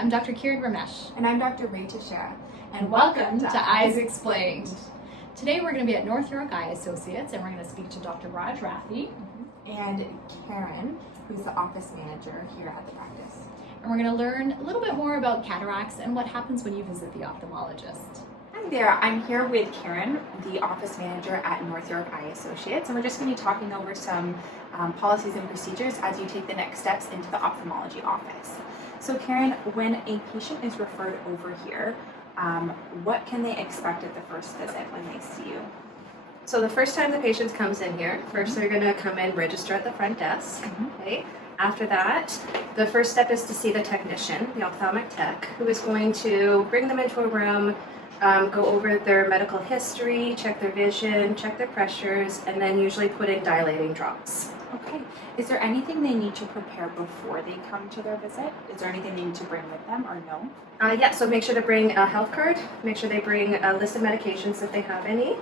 I'm Dr. Kiran Ramesh. And I'm Dr. Rathee. And welcome to Eyes Explained. Today we're going to be at North York Eye Associates and we're going to speak to Dr. Rathee. And Karen, who's the office manager here at the practice. And we're going to learn a little bit more about cataracts and what happens when you visit the ophthalmologist. Hi there, I'm here with Karen, the office manager at North York Eye Associates, and we're just going to be talking over some policies and procedures as you take the next steps into the ophthalmology office. So Karen, when a patient is referred over here, what can they expect at the first visit when they see you? So the first time the patient comes in here, first they're going to come in, register at the front desk. Okay. After that, the first step is to see the technician, the ophthalmic tech, who is going to bring them into a room, go over their medical history, check their vision, check their pressures, and then usually put in dilating drops. Okay. Is there anything they need to prepare before they come to their visit? Is there anything they need to bring with them or no? Yeah, so make sure to bring a health card, make sure they bring a list of medications if they have any,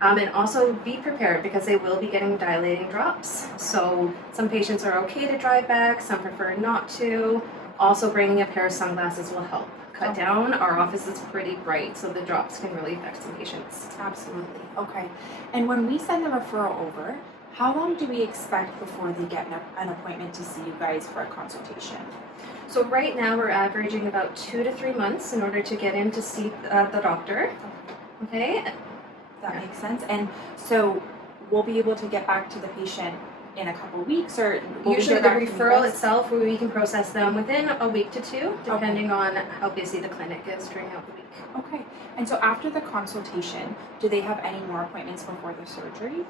and also be prepared because they will be getting dilating drops. So some patients are okay to drive back, some prefer not to. Also bringing a pair of sunglasses will help cut down. Our office is pretty bright, so the drops can really affect some patients. Absolutely. Okay. And when we send the referral over, how long do we expect before they get an appointment to see you guys for a consultation? So right now we're averaging about 2 to 3 months in order to get in to see the doctor. Okay. That makes sense. And so we'll be able to get back to the patient in a couple of weeks, or usually the referral itself, we can process them within a week to 2, depending on how busy the clinic is during the week. Okay. And so after the consultation, do they have any more appointments before the surgery?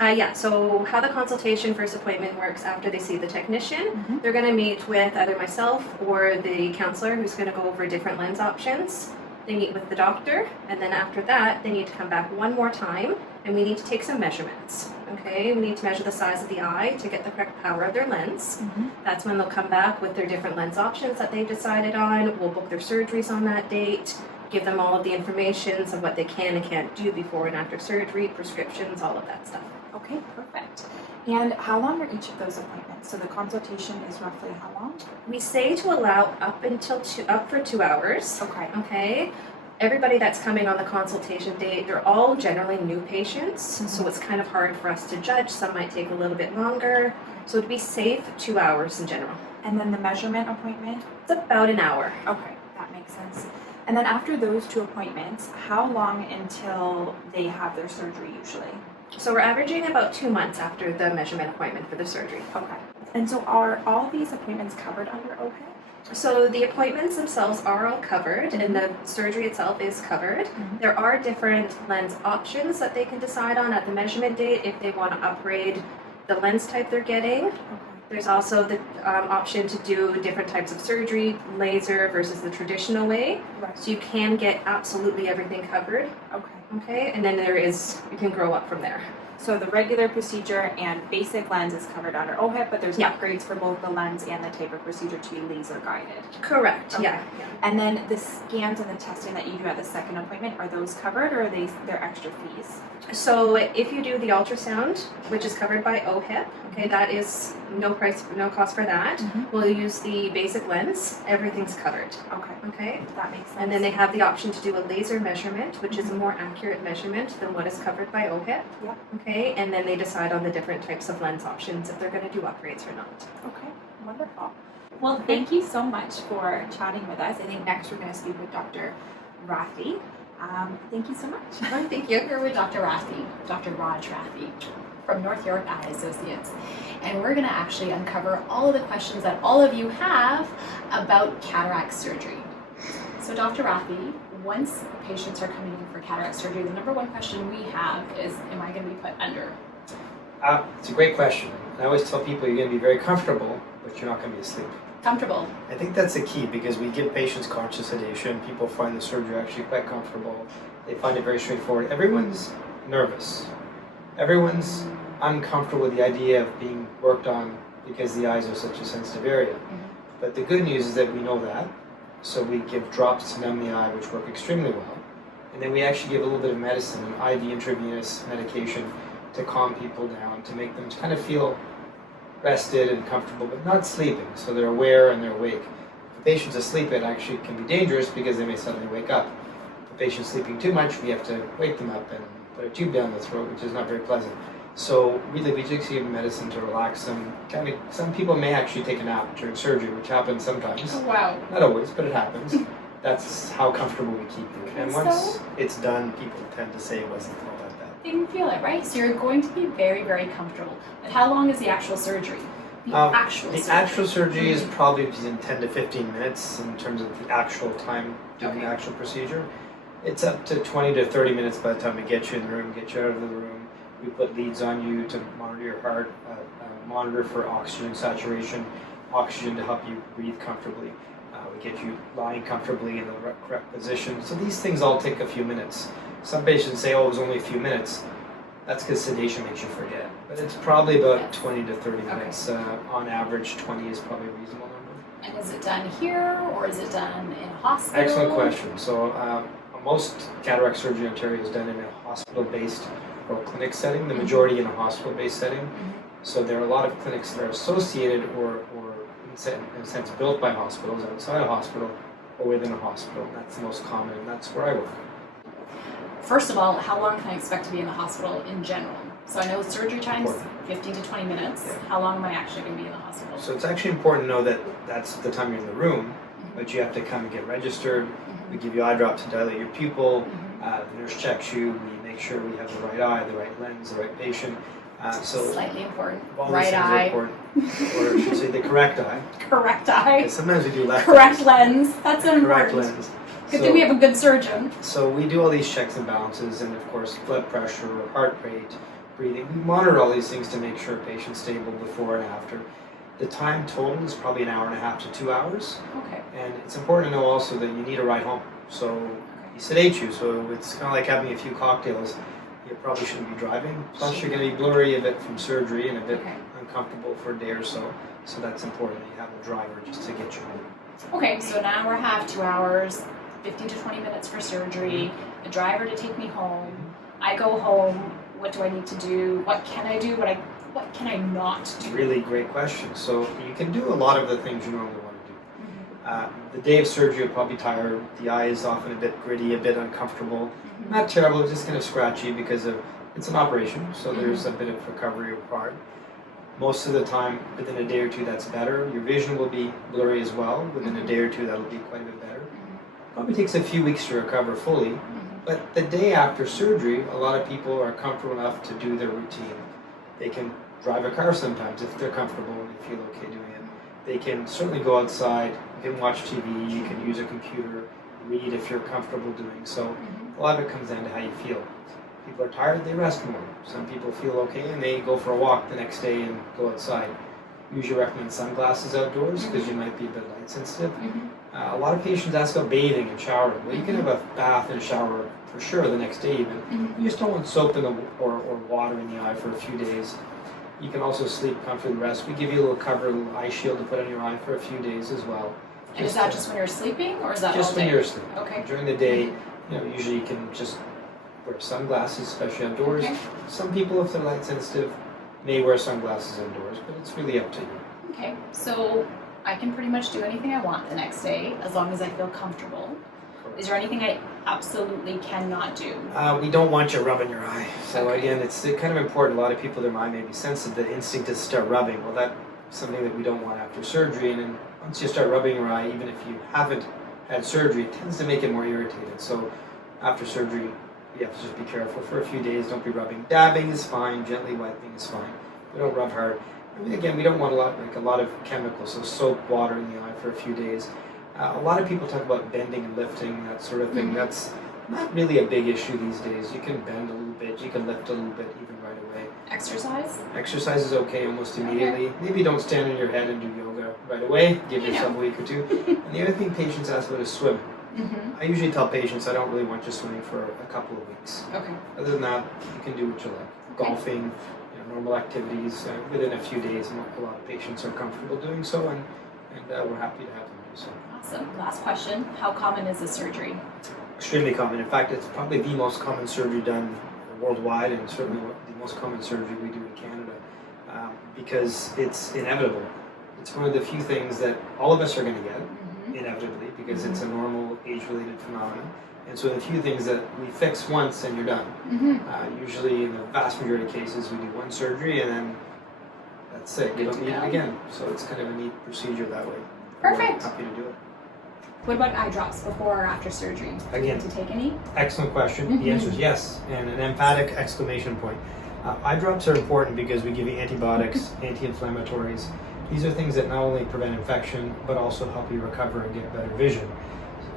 Yeah, so how the consultation first appointment works after they see the technician, they're going to meet with either myself or the counselor who's going to go over different lens options. They meet with the doctor, and then after that, they need to come back one more time, and we need to take some measurements. Okay, we need to measure the size of the eye to get the correct power of their lens. That's when they'll come back with their different lens options that they've decided on. We'll book their surgeries on that date, give them all of the information of what they can and can't do before and after surgery, prescriptions, all of that stuff. Okay, perfect. And how long are each of those appointments? So the consultation is roughly how long? We say to allow up for 2 hours. Okay. Okay. Everybody that's coming on the consultation date, they're all generally new patients, so it's kind of hard for us to judge. Some might take a little bit longer. So to be safe, 2 hours in general. And then the measurement appointment? It's about an hour. Okay, that makes sense. And then after those 2 appointments, how long until they have their surgery usually? So we're averaging about 2 months after the measurement appointment for the surgery. Okay. And so are all these appointments covered under OHIP? So the appointments themselves are all covered, and the surgery itself is covered. There are different lens options that they can decide on at the measurement date if they want to upgrade the lens type they're getting. There's also the option to do different types of surgery, laser versus the traditional way. Right. So you can get absolutely everything covered. Okay, and then you can grow up from there. So the regular procedure and basic lens is covered under OHIP, but there's upgrades for both the lens and the type of procedure to be laser guided. Correct, yeah. And then the scans and the testing that you do at the second appointment, are those covered or are they're extra fees? So if you do the ultrasound, which is covered by OHIP, okay, that is no cost for that. We'll use the basic lens, everything's covered. Okay. That makes sense. And then they have the option to do a laser measurement, which is a more accurate measurement than what is covered by OHIP. Okay, and then they decide on the different types of lens options if they're going to do upgrades or not. Okay, wonderful. Well, thank you so much for chatting with us. I think next we're going to speak with Dr. Rathee. Thank you so much. Thank you. Here with Dr. Rathee, Dr. Rathee from North York Eye Associates. And we're going to actually uncover all of the questions that all of you have about cataract surgery. So Dr. Rathee, once patients are coming in for cataract surgery, the number one question we have is, am I going to be put under? It's a great question. I always tell people you're going to be very comfortable, but you're not going to be asleep. Comfortable. I think that's the key because we give patients conscious sedation. People find the surgery actually quite comfortable. They find it very straightforward. Everyone's nervous. Everyone's uncomfortable with the idea of being worked on because the eyes are such a sensitive area. But the good news is that we know that. So we give drops to numb the eye, which work extremely well. And then we actually give a little bit of medicine, an IV intravenous medication, to calm people down, to make them kind of feel rested and comfortable, but not sleeping. So they're aware and they're awake. the patient's asleep, it actually can be dangerous because they may suddenly wake up. If the patient's sleeping too much, we have to wake them up and put a tube down the throat, which is not very pleasant. So really, we just give medicine to relax them. Some people may actually take a nap during surgery, which happens sometimes. Oh, wow. Not always, but it happens. That's how comfortable we keep you. And once it's done, people tend to say it wasn't all that bad. They can feel it, right? So you're going to be very, very comfortable. But how long is the actual surgery? The actual surgery is probably within 10 to 15 minutes in terms of the actual time doing the actual procedure. It's up to 20 to 30 minutes by the time we get you in the room, get you out of the room. We put leads on you to monitor your heart, monitor for oxygen saturation, oxygen to help you breathe comfortably. We get you lying comfortably in the correct position. So these things all take a few minutes. Some patients say, oh, it was only a few minutes. That's because sedation makes you forget. But it's probably about 20 to 30 minutes. On average, 20 is probably a reasonable number. And is it done here or is it done in a hospital? Excellent question. So most cataract surgery in Ontario is done in a hospital-based or clinic setting, the majority in a hospital-based setting. So there are a lot of clinics that are associated or in a sense built by hospitals outside a hospital or within a hospital. And that's the most common, and that's where I work. First of all, how long can I expect to be in the hospital in general? So I know surgery time's 15 to 20 minutes. Yeah. How long am I actually going to be in the hospital? So it's actually important to know that that's the time you're in the room, but you have to come and get registered. We give you eye drops to dilate your pupil. The nurse checks you. We make sure we have the right eye, the right lens, the right patient. So slightly important. all these Right things eye. are important. Or I should say the correct eye. Correct eye. Because sometimes we do left. Correct lens. That's important. Correct lens. Good thing we have a good surgeon. So we do all these checks and balances, and of course blood pressure, heart rate, breathing. We monitor all these things to make sure a patient's stable before and after. The time total is probably an hour and a half to 2 hours. Okay. And it's important to know also that you need a ride home. So we sedate you, so it's kind of like having a few cocktails. You probably shouldn't be driving. Plus you're going to be blurry a bit from surgery and a bit uncomfortable for a day or so. So that's important that you have a driver just to get you home. Okay, so an hour and a half, 2 hours, 15 to 20 minutes for surgery, a driver to take me home. I go home. What do I need to do? What can I do? What can I not do? Really great question. So you can do a lot of the things you normally want to do. The day of surgery you'll probably tired. The eye is often a bit gritty, a bit uncomfortable. Not terrible, just kind of scratchy because it's an operation, so there's a bit of recovery required. Most of the time, within a day or two, that's better. Your vision will be blurry as well. Within a day or two, that'll be quite a bit better. Probably takes a few weeks to recover fully. But the day after surgery, a lot of people are comfortable enough to do their routine. They can drive a car sometimes if they're comfortable and they feel okay doing it. They can certainly go outside, you can watch TV, you can use a computer, read if you're comfortable doing so. A lot of it comes down to how you feel. People are tired, they rest more. Some people feel okay and they go for a walk the next day and go outside. Usually recommend sunglasses outdoors because you might be a bit light sensitive. A lot of patients ask about bathing and showering. Well, you can have a bath and a shower for sure the next day even. You just don't want soap or water in the eye for a few days. You can also sleep comfortably rest. We give you a little cover, a little eye shield to put on your eye for a few days as well. And is that just when you're sleeping or is that just all day? when you're asleep? Okay. During the day, usually you can just wear sunglasses, especially outdoors. Okay. Some people, if they're light sensitive, may wear sunglasses indoors, but it's really up to you. Okay, so I can pretty much do anything I want the next day as long as I feel comfortable. Is there anything I absolutely cannot do? We don't want you rubbing your eye. So Okay. again, it's kind of important. A lot of people, their eye may be sensitive. The instinct is to start rubbing. Well, that's something that we don't want after surgery. And then once you start rubbing your eye, even if you haven't had surgery, it tends to make it more irritated. So after surgery, you have to just be careful for a few days. Don't be rubbing. Dabbing is fine. Gently wiping is fine. We don't rub hard. I mean, again, we don't want a lot of chemicals. So soap, water in the eye for a few days. A lot of people talk about bending and lifting, that sort of thing. That's not really a big issue these days. You can bend a little bit, you can lift a little bit even right away. Exercise? Exercise is okay almost immediately. Maybe don't stand on your head and do yoga right away. Give yourself a week or two. And the other thing patients ask about is swim. I usually tell patients I don't really want you swimming for a couple of weeks. Okay. Other than that, you can do what you like. Golfing, normal activities within a few days. A lot of patients are comfortable doing so, and we're happy to have them do so. Awesome. Last question. How common is this surgery? Extremely common. In fact, it's probably the most common surgery done worldwide, and certainly the most common surgery we do in Canada, because it's inevitable. It's one of the few things that all of us are going to get because it's a normal age-related phenomenon. And so the few things that we fix once and you're done. Usually in the vast majority of cases we do one surgery and then that's it. You don't need it again. So it's kind of a neat procedure that way. Perfect. We're happy to do it. What about eye drops before or after surgery? Again, to take any? Excellent question. The answer is yes, and an emphatic exclamation point. Eye drops are important because we give you antibiotics, anti-inflammatories. These are things that not only prevent infection, but also help you recover and get better vision,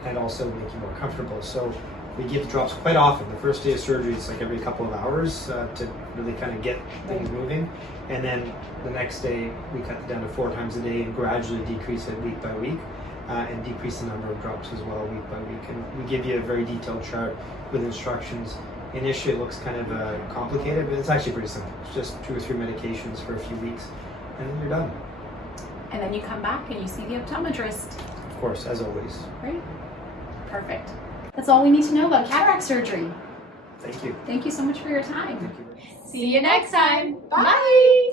and also make you more comfortable. So we give drops quite often. The first day of surgery is like every couple of hours to really kind of get things moving. And then the next day we cut it down to 4 times a day and gradually decrease it week by week. And decrease the number of drops as well week by week. And we give you a very detailed chart with instructions. Initially it looks kind of complicated, but it's actually pretty simple. It's just 2 or 3 medications for a few weeks, and then you're done. And then you come back and you see the optometrist. Of course, as always. Right? Perfect. That's all we need to know about cataract surgery. Thank you. Thank you so much for your time. Thank you. See you next time. Bye.